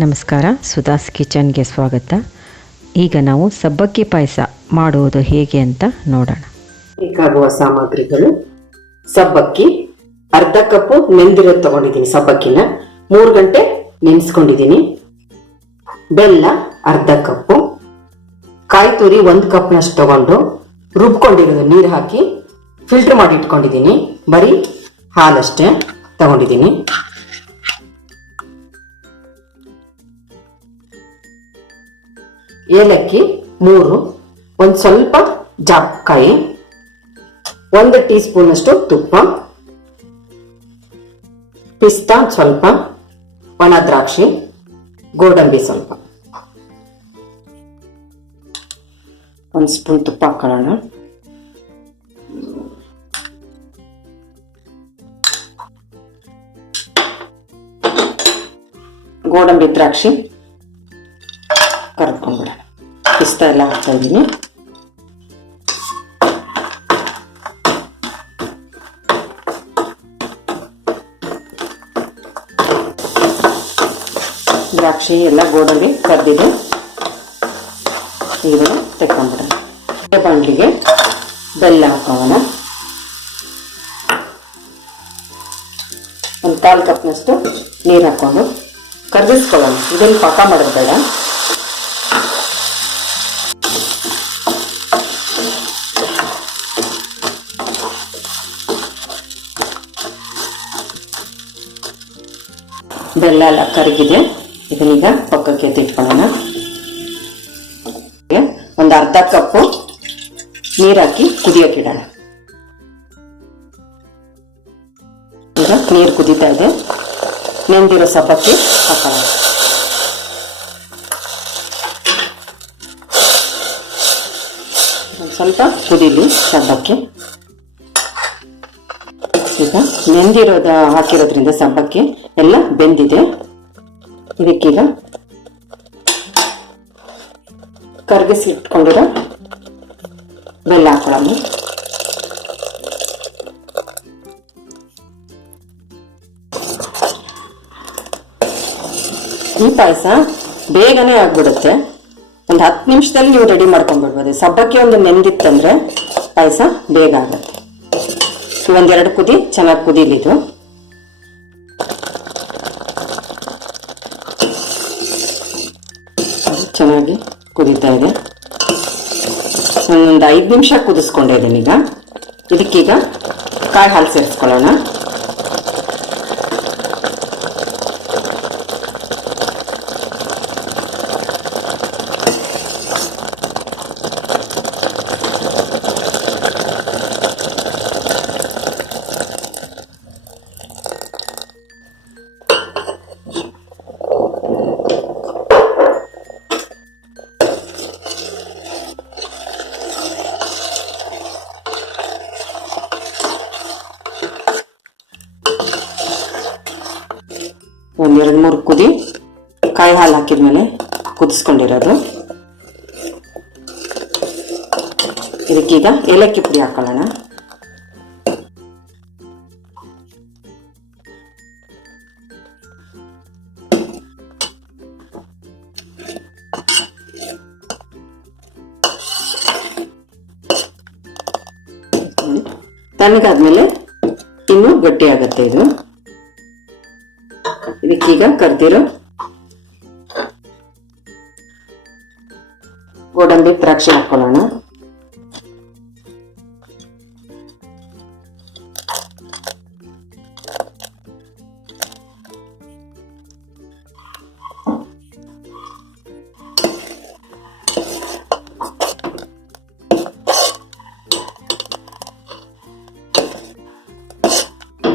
ನಮಸ್ಕಾರ, ಸುಧಾಸ್ ಕಿಚನ್ಗೆ ಸ್ವಾಗತ. ಈಗ ನಾವು ಸಬ್ಬಕ್ಕಿ ಪಾಯಸ ಮಾಡುವುದು ಹೇಗೆ ಅಂತ ನೋಡೋಣ. ಬೇಕಾಗುವ ಸಾಮಗ್ರಿಗಳು: ಸಬ್ಬಕ್ಕಿ ಅರ್ಧ ಕಪ್ ನೆಂದಿರೋದು ತಗೊಂಡಿದ್ದೀನಿ. ಸಬ್ಬಕ್ಕಿನ 3 ಗಂಟೆ ನೆನೆಸ್ಕೊಂಡಿದ್ದೀನಿ. ಬೆಲ್ಲ ಅರ್ಧ ಕಪ್ಪು, ಕಾಯಿ ತುರಿ 1 ಕಪ್ನಷ್ಟು ತಗೊಂಡು ರುಬ್ಕೊಂಡಿರೋದು ನೀರು ಹಾಕಿ ಫಿಲ್ಟರ್ ಮಾಡಿ ಇಟ್ಕೊಂಡಿದ್ದೀನಿ. ಬರೀ ಹಾಲಷ್ಟೇ ತಗೊಂಡಿದ್ದೀನಿ. ಏಲಕ್ಕಿ 3, ಒಂದು ಸ್ವಲ್ಪ ಜಾಪಕಾಯಿ, 1 ಟೀ ಸ್ಪೂನ್ ಅಷ್ಟು ತುಪ್ಪ, ಪಿಸ್ತಾ ಸ್ವಲ್ಪ, ಒಣ ದ್ರಾಕ್ಷಿ, ಗೋಡಂಬಿ ಸ್ವಲ್ಪ. 1 ಸ್ಪೂನ್ ತುಪ್ಪ ಹಾಕೊಳ್ಳೋಣ. ಗೋಡಂಬಿ ದ್ರಾಕ್ಷಿ ಕರ್ಕೊಂಡ್ಬಿಡೋಣ. ಪಿಸ್ತಾ ಎಲ್ಲ ಹಾಕ್ತಾ ಇದ್ದೀನಿ. ದ್ರಾಕ್ಷಿ ಎಲ್ಲ ಗೋಡಂಬಿ ಕರ್ದಿದೆ. ಇದನ್ನು ತೆಕ್ಕೊಂಡ್ಬಿಡೋಣ. ಬಾಣಲಿಗೆ ಬೆಲ್ಲ ಹಾಕೋಣ. 1/4 ಕಪ್ನಷ್ಟು ನೀರು ಹಾಕೊಂಡು ಕರ್ದಿಸ್ಕೊಳ್ಳೋಣ. ಇದನ್ನು ಪಾಕ ಮಾಡೋದು ಬೇಡ. ಬೆಲ್ಲ ಎಲ್ಲ ಕರಗಿದೆ. ಇದನ್ನೀಗ ಪಕ್ಕಕ್ಕೆ ಎತ್ತಿಟ್ಕೊಳ್ಳೋಣ. ಒಂದು ಅರ್ಧ ಕಪ್ಪು ನೀರು ಹಾಕಿ ಕುದಿಯೋಕ್ಕಿಡೋಣ. ಈಗ ನೀರು ಕುದೀತಾ ಇದೆ. ನೆಂದಿರೋ ಸಬ್ಬಕ್ಕಿ ಹಾಕೋಣ. ಒಂದು ಸ್ವಲ್ಪ ಕುದೀಲಿ ಸಬ್ಬಕ್ಕಿ. ಈಗ ನೆಂದಿರೋದ ಹಾಕಿರೋದ್ರಿಂದ ಸಬ್ಬಕ್ಕಿ ಎಲ್ಲ ಬೆಂದಿದೆ. ಇದಕ್ಕೀಗ ಕರಗಿಸಿ ಇಟ್ಕೊಂಡಿರೋ ಬೆಲ್ಲ ಹಾಕೊಳ್ಳೋಣ. ಈ ಪಾಯಸ ಬೇಗನೆ ಆಗ್ಬಿಡುತ್ತೆ. ಒಂದು 10 ನಿಮಿಷದಲ್ಲಿ ನೀವು ರೆಡಿ ಮಾಡ್ಕೊಂಡ್ಬಿಡ್ಬೋದು. ಸಬ್ಬಕ್ಕಿ ಒಂದು ನೆಂದಿತ್ತಂದ್ರೆ ಪಾಯಸ ಬೇಗ ಆಗುತ್ತೆ. 1-2 ಕುದಿ ಚೆನ್ನಾಗಿ ಕುದೀಲಿದು. ಚೆನ್ನಾಗಿ ಕುದೀತಾ ಇದೆ. ಒಂದು 5 ನಿಮಿಷ ಕುದಿಸ್ಕೊಂಡೆ ಇದನ್ನೀಗ. ಇದಕ್ಕೀಗ ಕಾಯಿ ಹಾಲು ಸೇರಿಸ್ಕೊಳ್ಳೋಣ. ಒಂದು 2-3 ಕುದಿ ಕಾಯಿ ಹಾಲು ಹಾಕಿದ್ಮೇಲೆ ಕುದಿಸ್ಕೊಂಡಿರೋದು. ಇದಕ್ಕೀಗ ಏಲಕ್ಕಿ ಪುಡಿ ಹಾಕೊಳ್ಳೋಣ. ತಣ್ಣಗಾದ್ಮೇಲೆ ಇನ್ನೂ ಗಟ್ಟಿ ಆಗುತ್ತೆ ಇದು. ಇದಕ್ಕೀಗ ಕರ್ದಿರೋ ಗೋಡಂಬಿ ದ್ರಾಕ್ಷಿ ಹಾಕೊಳ್ಳೋಣ.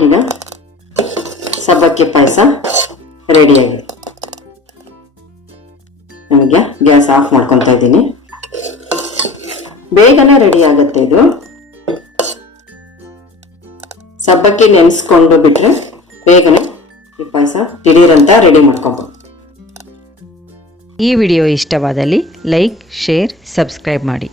ಈಗ ಸಬ್ಬಕ್ಕಿ ಪಾಯಸ ರೆಡಿಯಾಗಿದೆ. ನನಗೆ ಗ್ಯಾಸ್ ಆಫ್ ಮಾಡ್ಕೊತಾ ಇದ್ದೀನಿ. ಬೇಗನೆ ರೆಡಿ ಆಗುತ್ತೆ ಇದು. ಸಬ್ಬಕ್ಕಿ ನೆನೆಸ್ಕೊಂಡು ಬಿಟ್ರೆ ಬೇಗನೆ ಈ ಪಾಯಸ ದಿಢೀರಂತ ರೆಡಿ ಮಾಡ್ಕೊಬೋದು. ಈ ವಿಡಿಯೋ ಇಷ್ಟವಾದಲ್ಲಿ ಲೈಕ್, ಶೇರ್, ಸಬ್ಸ್ಕ್ರೈಬ್ ಮಾಡಿ.